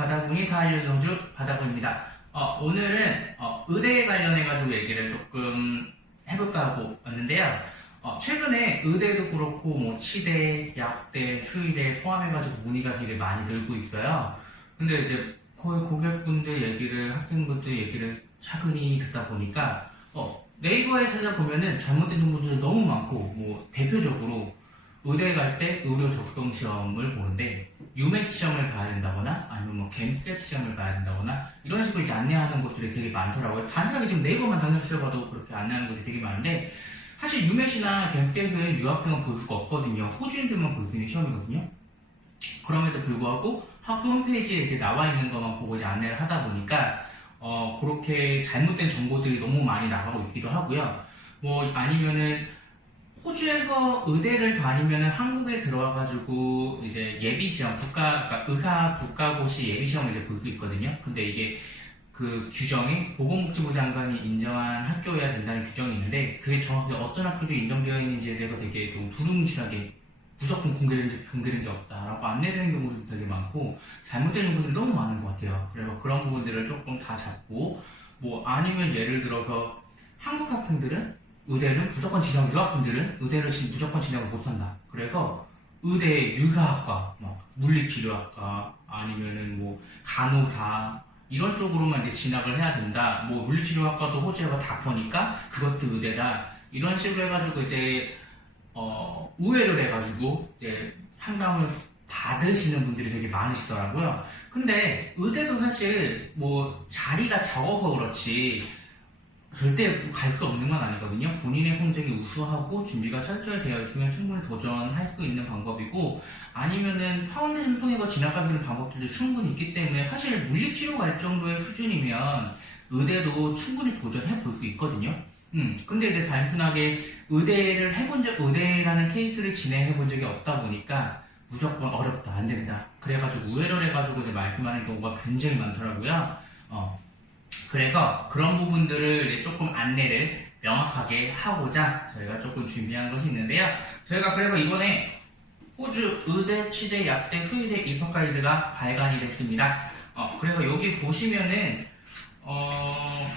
바다군이 다 알려정주 바다군입니다. 어, 오늘은 어, 의대에 관련해가지고 얘기를 조금 해볼까 하고 왔는데요. 어, 최근에 의대도 그렇고 뭐 치대, 약대, 수의대 포함해가지고 문의가 되게 많이 늘고 있어요. 근데 이제 거의 고객분들 얘기를 학생분들 얘기를 차근히 듣다 보니까 어, 네이버에 찾아보면은 잘못된 정보들이 너무 많고 뭐 대표적으로 의대 갈 때 의료 적성 시험을 보는데 유맥 시험을 봐야 된다거나 뭐 gem셋 시험을 봐야 된다거나 이런 식으로 이제 안내하는 것들이 되게 많더라고요. 단순하게 지금 네이버만 다녀보셔봐도 그렇게 안내하는 것들이 되게 많은데 사실 유맥이나 gem셋은 유학생은 볼 수가 없거든요. 호주인들만 볼 수 있는 시험이거든요. 그럼에도 불구하고 학교 홈페이지에 이렇게 나와 있는 것만 보고 이제 안내를 하다 보니까 어 그렇게 잘못된 정보들이 너무 많이 나가고 있기도 하고요. 뭐 아니면은 호주에서 의대를 다니면 한국에 들어와가지고 이제 예비 시험 국가 그러니까 의사 국가고시 예비 시험을 이제 볼 수 있거든요. 근데 이게 그 규정이 보건복지부 장관이 인정한 학교여야 된다는 규정이 있는데 그게 정확히 어떤 학교도 인정되어 있는지에 대해서 되게 좀 두루뭉실하게 무조건 공개된, 공개된 게 없다라고 안내되는 경우도 되게 많고 잘못된 정보들이 너무 많은 것 같아요. 그래서 그런 부분들을 조금 다 잡고 뭐 아니면 예를 들어서 한국 학생들은 의대를 무조건 진학, 유학생들은 의대를 진- 무조건 진학을 못한다. 그래서 의대 유사학과, 뭐 물리치료학과 아니면은 뭐 간호사 이런 쪽으로만 이제 진학을 해야 된다. 뭐 물리치료학과도 호주가 다 보니까 그것도 의대다. 이런 식으로 해가지고 이제 어, 우회를 해가지고 이제 상담을 받으시는 분들이 되게 많으시더라고요. 근데 의대도 사실 뭐 자리가 적어서 그렇지 절대 갈 수 없는 건 아니거든요. 본인의 성적이 우수하고 준비가 철저히 되어 있으면 충분히 도전할 수 있는 방법이고 아니면은 파운데이션 통해서 진학할 수 있는 방법들도 충분히 있기 때문에 사실 물리치료 갈 정도의 수준이면 의대도 충분히 도전해 볼 수 있거든요. 음, 근데 이제 단순하게 의대를 해본 적, 의대라는 케이스를 진행해 본 적이 없다 보니까 무조건 어렵다, 안 된다. 그래가지고 우회를 해가지고 이제 말씀하는 경우가 굉장히 많더라고요. 어, 그래서 그런 부분들을 조금 안내를 명확하게 하고자 저희가 조금 준비한 것이 있는데요. 저희가 그래서 이번에 호주 의대, 치대, 약대, 수의대 입학 가이드가 발간이 됐습니다. 어, 그래서 여기 보시면은 어,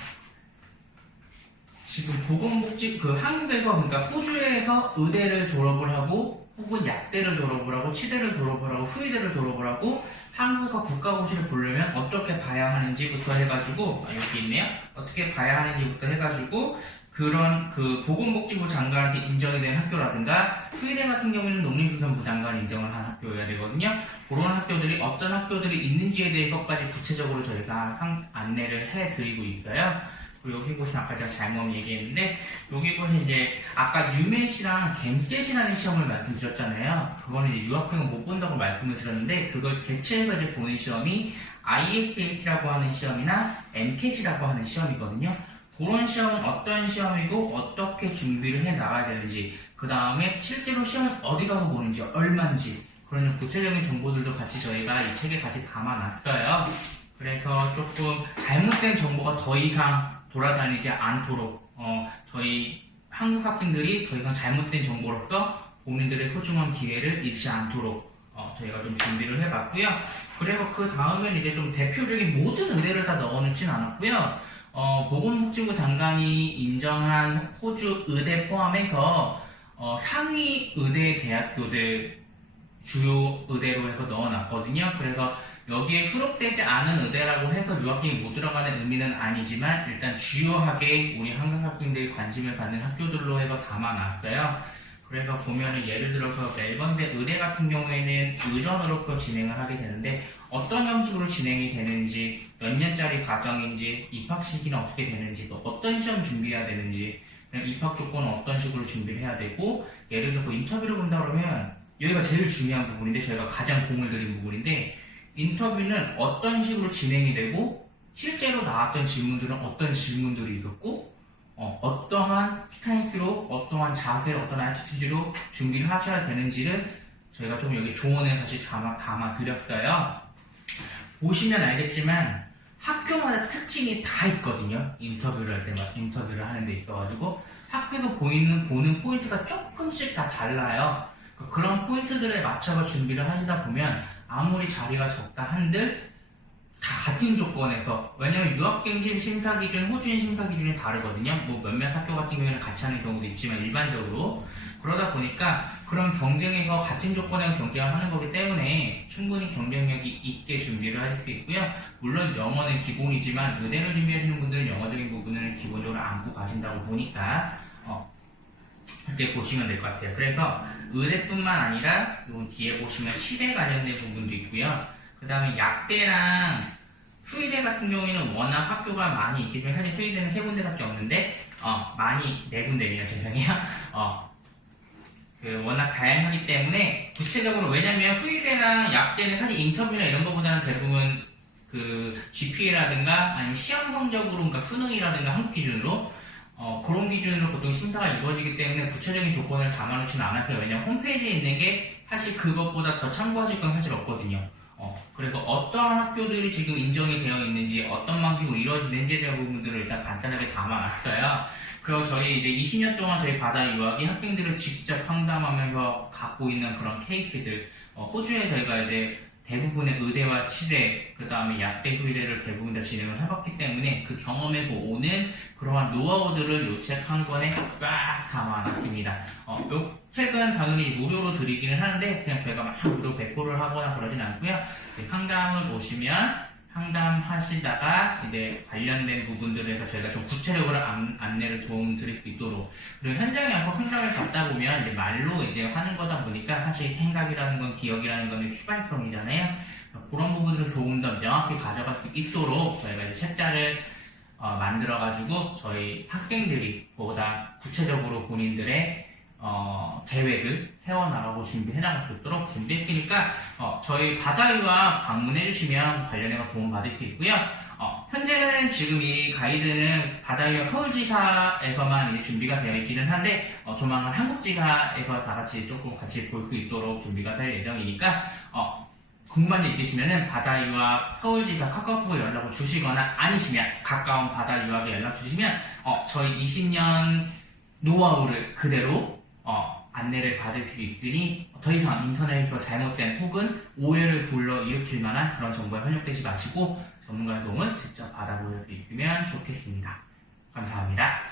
지금 보건복지 그 한국에서 그러니까 호주에서 의대를 졸업을 하고 혹은 약대를 졸업을 하고 치대를 졸업을 하고 후의대를 졸업을 하고 한국에서 국가고시를 보려면 어떻게 봐야 하는지부터 해가지고 아, 여기 있네요. 어떻게 봐야 하는지부터 해가지고 그런 그 보건복지부 장관한테 인정이 된 학교라든가 후의대 같은 경우에는 농림수산부 장관이 인정을 한 학교여야 되거든요. 그런 학교들이 어떤 학교들이 있는지에 대해서까지 구체적으로 저희가 상- 안내를 해드리고 있어요. 그리고 여기 곳은 아까 제가 잘못 얘기했는데 여기 곳은 이제 아까 유메시랑 gem셋이라는 시험을 말씀드렸잖아요. 그거는 이제 유학생은 못 본다고 말씀을 드렸는데 그걸 대체해서 이제 보는 시험이 ISAT라고 하는 시험이나 MCAT이라고 하는 시험이거든요. 그런 시험은 어떤 시험이고 어떻게 준비를 해 나가야 되는지 그 다음에 실제로 시험은 어디 가서 보는지 얼마인지 그런 구체적인 정보들도 같이 저희가 이 책에 같이 담아놨어요. 그래서 조금 잘못된 정보가 더 이상 돌아다니지 않도록 어, 저희 한국 학생들이 더 이상 잘못된 정보로서 본인들의 소중한 기회를 잃지 않도록 어, 저희가 좀 준비를 해봤고요. 그래서 그 다음엔 이제 좀 대표적인 모든 의대를 다 넣어놓진 않았고요. 어, 보건복지부 장관이 인정한 호주 의대 포함해서 어, 상위 의대 대학교들 주요 의대로 해서 넣어놨거든요. 그래서 여기에 수록되지 않은 의대라고 해서 유학생이 못 들어가는 의미는 아니지만 일단 주요하게 우리 한국 학생들이 관심을 갖는 학교들로 해서 담아놨어요. 그래서 보면은 예를 들어서 멜번대 의대 같은 경우에는 의전으로 진행을 하게 되는데 어떤 형식으로 진행이 되는지 몇 년짜리 과정인지 입학 시기는 어떻게 되는지 또 어떤 시험 준비해야 되는지 입학 조건은 어떤 식으로 준비를 해야 되고 예를 들어 인터뷰를 본다 그러면 여기가 제일 중요한 부분인데 저희가 가장 공을 들인 부분인데 인터뷰는 어떤 식으로 진행이 되고 실제로 나왔던 질문들은 어떤 질문들이 있었고 어, 떠한 스타일스로 어떠한 자세로 어떤 아티튜드로 준비를 하셔야 되는지를 저희가 좀 여기 조언을 다시 담아, 담아 드렸어요. 보시면 알겠지만 학교마다 특징이 다 있거든요. 인터뷰를 할 때마다 인터뷰를 하는 데 있어가지고 학교에서 보이는 보는 포인트가 조금씩 다 달라요. 그런 포인트들에 맞춰서 준비를 하시다 보면 아무리 자리가 적다 한들 같은 조건에서 왜냐면 유학갱신 심사 기준, 호주인 심사 기준이 다르거든요. 뭐 몇몇 학교 같은 경우에는 같이 하는 경우도 있지만 일반적으로 그러다 보니까 그런 경쟁에서 같은 조건에서 경쟁하는 거기 때문에 충분히 경쟁력이 있게 준비를 하실 수 있고요. 물론 영어는 기본이지만 의대를 준비하시는 분들은 영어적인 부분을 기본적으로 안고 가신다고 보니까 어, 그렇게 보시면 될 것 같아요. 그래서 의대뿐만 아니라 요 뒤에 보시면 치대 관련된 부분도 있고요. 그 다음에 약대랑 수의대 같은 경우에는 워낙 학교가 많이 있기 때문에 사실 수의대는 세 군데밖에 없는데 어, 많이 네 군데네요 죄송해요. 어, 그 워낙 다양하기 때문에 구체적으로 왜냐면 수의대랑 약대는 사실 인터뷰나 이런 것보다는 대부분 그 GPA라든가 아니면 시험 성적으로 그러니까 수능이라든가 한국 기준으로 어, 그런 기준으로 보통 심사가 이루어지기 때문에 구체적인 조건을 담아놓지는 않았어요. 왜냐면 홈페이지에 있는 게 사실 그것보다 더 참고하실 건 사실 없거든요. 어, 그리고 어떠한 학교들이 지금 인정이 되어 있는지 어떤 방식으로 이루어지는지에 대한 부분들을 일단 간단하게 담아놨어요. 그리고 저희 이제 20년 동안 저희 바다 유학이 학생들을 직접 상담하면서 갖고 있는 그런 케이스들 어, 호주에 저희가 이제 대부분의 의대와 치대 그 다음에 약대 후의대를 대부분 다 진행을 해봤기 때문에 그 경험에서 오는 그러한 노하우들을 요책 한 권에 쫙 담아놨습니다. 어, 요 책은 당연히 무료로 드리기는 하는데 그냥 저희가 막 무료 배포를 하거나 그러진 않고요. 이제 상담을 보시면 상담하시다가 이제 관련된 부분들에서 저희가 좀 구체적으로 안, 안내를 도움 드릴 수 있도록 그리고 현장에 와서 상담을 받다 보면 이제 말로 이제 하는 거다 보니까 사실 생각이라는 건 기억이라는 건 휘발성이잖아요. 그런 부분들을 조금 더 명확히 가져갈 수 있도록 저희가 이제 책자를 어, 만들어 가지고 저희 학생들이 보다 구체적으로 본인들의 어, 계획을 세워나가고 준비해 나갈 수 있도록 준비했으니까 어, 저희 바다유학 방문해 주시면 관련해서 도움받을 수 있고요. 어, 현재는 지금 이 가이드는 바다유학 서울지사에서만 준비가 되어 있기는 한데 어, 조만간 한국지사에서 다 같이 조금 같이 볼 수 있도록 준비가 될 예정이니까 어, 궁금한 일 있으시면은 바다유학 서울지사 카카오톡에 연락을 주시거나 아니시면 가까운 바다유학에 연락 주시면 어, 저희 20년 노하우를 그대로 어, 안내를 받을 수 있으니 더 이상 인터넷에서 잘못된 혹은 오해를 불러 일으킬 만한 그런 정보에 활용되지 마시고 전문가의 도움을 직접 받아보실 수 있으면 좋겠습니다. 감사합니다.